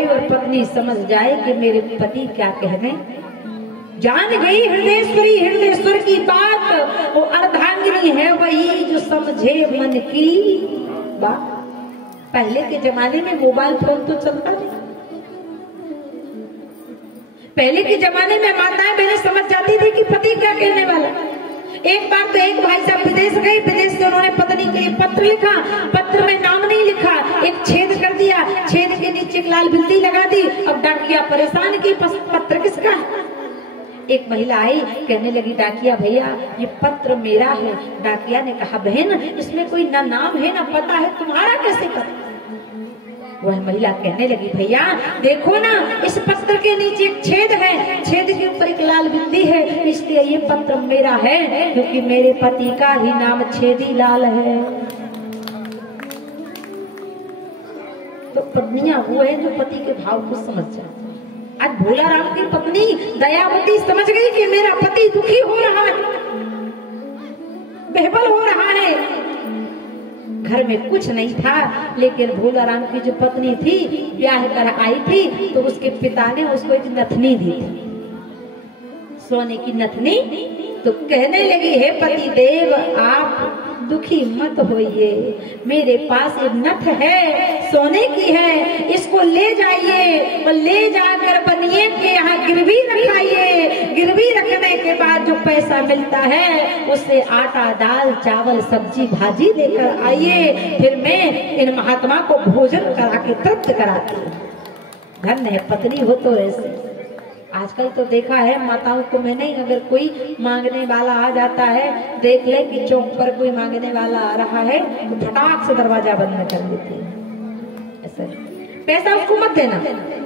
जाए और पत्नी समझ जाए कि मेरे पति क्या कहने। जान गई हृदयेश्वर की बात, वो अर्धांगिनी है वही जो समझे मन की बात। पहले के जमाने में मोबाइल फोन तो चलता नहीं। पहले के जमाने में माताएं बहनें समझ जाती थी कि पति क्या कहने वाला। एक बार तो एक भाई साहब विदेश गए, विदेश से उन्होंने पत्नी के लिए पत्र लिखा, पत्र में नाम नहीं लिखा, एक छेद कर दिया, छेद के नीचे एक लाल बिंदी लगा दी। अब डाकिया परेशान की पत्र किसका है। एक महिला आई, कहने लगी डाकिया भैया ये पत्र मेरा है। डाकिया ने कहा बहन इसमें कोई ना नाम है ना पता है, तुम्हारा कैसे पता। वह महिला कहने लगी भैया देखो ना इस पत्र के नीचे एक छेद है, छेद के ऊपर एक लाल बिंदी है, इसलिए ये पत्र मेरा है क्योंकि मेरे पति का भी नाम छेदी लाल है। तो पत्नियां वो है जो पति के भाव को समझ जाती। आज भोला राम की पत्नी दयावती समझ गई कि मेरा पति दुखी हो रहा है, बेहबल हो रहा है। घर में कुछ नहीं था, लेकिन भोला राम की जो पत्नी थी ब्याह कर आई थी तो उसके पिता ने उसको एक नथनी दी थी, सोने की नथनी। तो कहने लगी हे पति देव आप दुखी मत होइए, मेरे पास एक नथ है सोने की है, इसको ले जाइए और ले जाकर बनिए के यहाँ गिरवी रखाइए। गिरवी रखने के बाद जो पैसा मिलता है उससे आटा दाल चावल सब्जी भाजी लेकर आइए, फिर मैं इन महात्मा को भोजन करा के तृप्त कराती हूँ। धन्य है पत्नी हो तो ऐसे। आजकल तो देखा है माताओं को मैंने, अगर कोई मांगने वाला आ जाता है, देख ले कि चौक पर कोई मांगने वाला आ रहा है तो फटाक से दरवाजा बंद कर देती है। ऐसा पैसा उसको मत देना,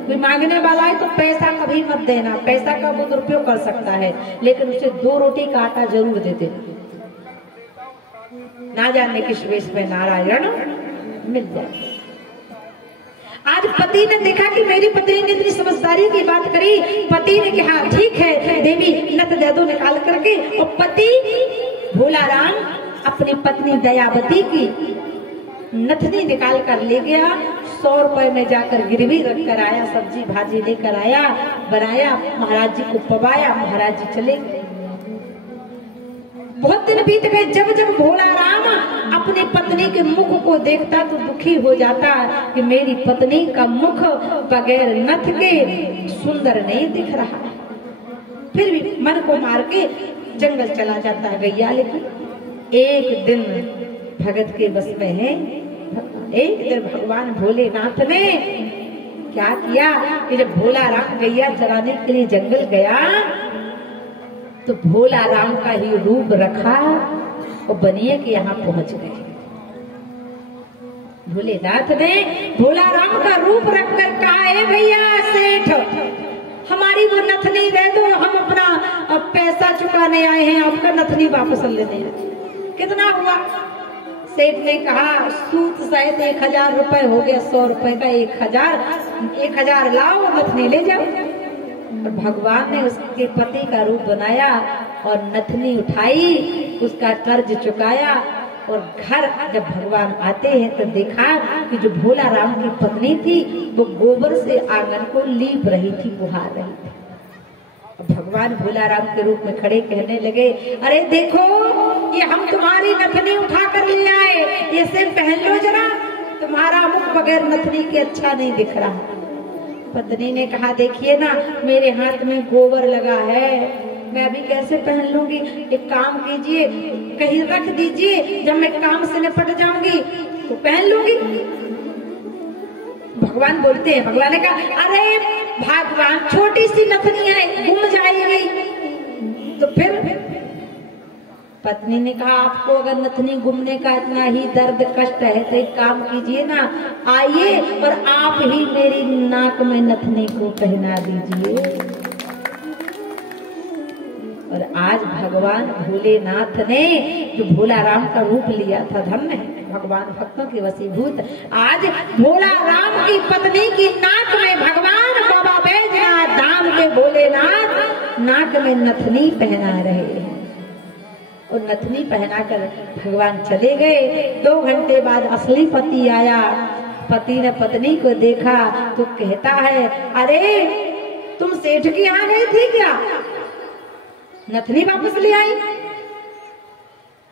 कोई मांगने वाला है तो पैसा कभी मत देना, पैसा का वो दुरुपयोग कर सकता है, लेकिन उसे 2 रोटी का आटा जरूर दे दे। ना जाने किस वेश में नारायण मिल जाए। आज पति ने देखा कि मेरी पत्नी ने इतनी समझदारी की बात करी, पति ने कहा ठीक है देवी नथ दे दो निकाल करके। और पति भोला राम अपनी पत्नी दयावती की नथनी निकाल कर ले गया। 100 रुपए में जाकर गिरवी रख कर आया, सब्जी भाजी लेकर आया, बनाया, महाराज जी को पवाया, महाराज जी चले गए। बहुत दिन बीत गए। जब जब भोला राम अपनी पत्नी के मुख को देखता तो दुखी हो जाता कि मेरी पत्नी का मुख बगैर नथ के सुंदर नहीं दिख रहा। फिर भी मन को मार के जंगल चला जाता है गैया। लेकिन एक दिन भगत के बस में है, एक दिन भगवान भोलेनाथ ने क्या किया कि जब भोला राम गैया चराने के लिए जंगल गया तो भोला राम का ही रूप रखा और बनिए के यहाँ पहुंच गए। भोलेनाथ ने भोला राम का रूप रखकर कहा है भैया सेठ हमारी वो नथनी दे दो, हम अपना पैसा चुकाने आए हैं, आपका नथनी वापस लेने आए। कितना हुआ? सेठ ने कहा सूद सहित 1000 रुपए हो गया, 100 रुपए का 1000 लाओ नथनी ले जाओ। और भगवान ने उसके पति का रूप बनाया और नथनी उठाई, उसका कर्ज चुकाया। और घर जब भगवान आते हैं तो देखा कि जो भोला राम की पत्नी थी वो गोबर से आंगन को लीप रही थी, बुहार रही थी। भगवान भोला राम के रूप में खड़े कहने लगे अरे देखो ये हम तुम्हारी नथनी उठा कर ले आए, ये सिर्फ पहन लो जरा, तुम्हारा मुख बगैर नथनी के अच्छा नहीं दिख रहा। पत्नी ने कहा देखिए ना मेरे हाथ में गोबर लगा है, मैं अभी कैसे पहन लूंगी, एक काम कीजिए कहीं रख दीजिए, जब मैं काम से निपट जाऊंगी तो पहन लूंगी। भगवान बोलते हैं, भगवान ने कहा अरे भगवान छोटी सी नथनी है गुम जाएगी। तो फिर पत्नी ने कहा आपको अगर नथनी गुमने का इतना ही दर्द कष्ट है तो एक काम कीजिए ना, आइए और आप ही मेरी नाक में नथनी को पहना दीजिए। और आज भगवान भोलेनाथ ने जो भोला राम का रूप लिया था, धन्य है भगवान भक्तों के वशीभूत। आज भोला राम की पत्नी की नाक में भगवान बाबा बैजनाथ धाम के भोलेनाथ नाक में नथनी पहना रहे हैं। और नथनी पहनाकर भगवान चले गए। 2 घंटे बाद असली पति आया, पति ने पत्नी को देखा तो कहता है, अरे तुम सेठ की यहाँ गई थी क्या? नथनी वापस ले आई।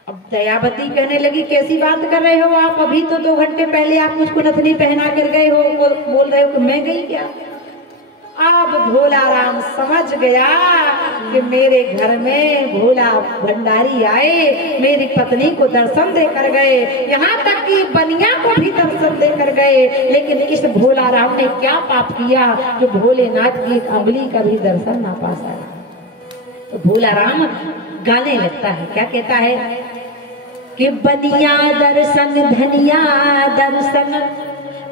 अब दयावती कहने लगी, कैसी बात कर रहे हो आप? अभी तो 2 घंटे पहले आप मुझको नथनी पहना कर गए हो, बोल रहे हो कि मैं गई क्या? अब भोला राम समझ गया कि मेरे घर में भोला भंडारी आए, मेरी पत्नी को दर्शन देकर गए, यहाँ तक कि बनिया को भी दर्शन देकर गए, लेकिन इस भोला राम ने क्या पाप किया जो भोलेनाथ की एक अंगुली का भी दर्शन ना पा सका। तो भोला राम गाने लगता है, क्या कहता है कि बनिया दर्शन धनिया दर्शन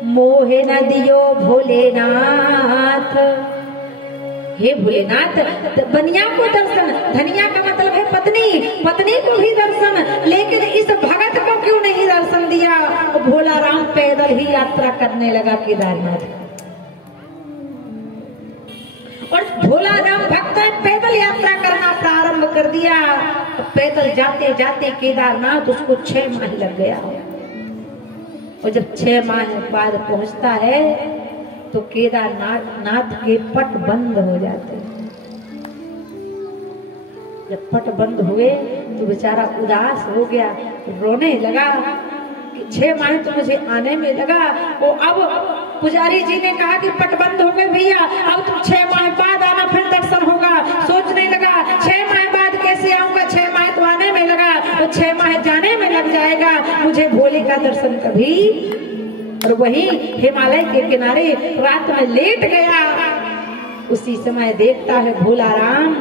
मोहे न दियो भोलेनाथ। हे भोलेनाथ, बनिया को दर्शन, धनिया का मतलब है पत्नी, पत्नी को भी दर्शन, लेकिन इस भगत को क्यों नहीं दर्शन दिया? भोला राम पैदल ही यात्रा करने लगा केदारनाथ, और भोला राम भक्त पैदल यात्रा करना प्रारंभ कर दिया। पैदल जाते जाते केदारनाथ उसको 6 माह लग गया, और जब 6 माह बाद पहुंचता है तो केदारनाथ के पट बंद हो जाते हैं। जब पट बंद हुए तो बेचारा उदास हो गया, रोने लगा कि 6 माह तो मुझे आने में लगा। वो अब पुजारी जी ने कहा कि पट बंद हो गए भैया, अब तुम 6 माह बाद आना, फिर दर्शन होगा। सोचने लगा 6 माह बाद कैसे आऊंगा, 6 माह तो आने में लगा, तो 6 माह जाने में लग जाएगा, मुझे भोले का दर्शन कभी। और वही हिमालय के किनारे रात में लेट गया। उसी समय देखता है भोला राम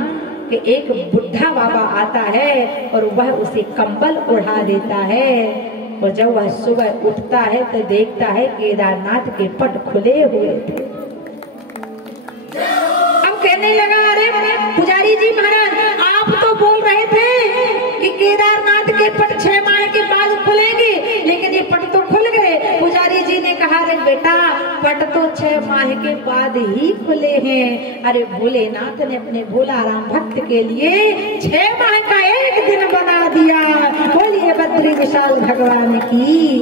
कि एक बुढ़ा बाबा आता है और वह उसे कंबल ओढ़ा देता है, और जब वह सुबह उठता है तो देखता है केदारनाथ के पट खुले हुए थे। अब कहने लगा, अरे पुजारी जी महाराज, आप तो बोल रहे थे कि केदारनाथ के पट 6 माह के बाद खुलेंगे, लेकिन ये पट तो खुल गए। पुजारी जी ने कहा, अरे बेटा, पट तो 6 माह के बाद ही खुले हैं। अरे भोलेनाथ ने अपने भोला राम भक्त के लिए 6 माह का एक दिन बना दिया। बोलिए बद्री विशाल भगवान की,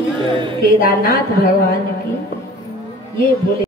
केदारनाथ भगवान की। ये भोले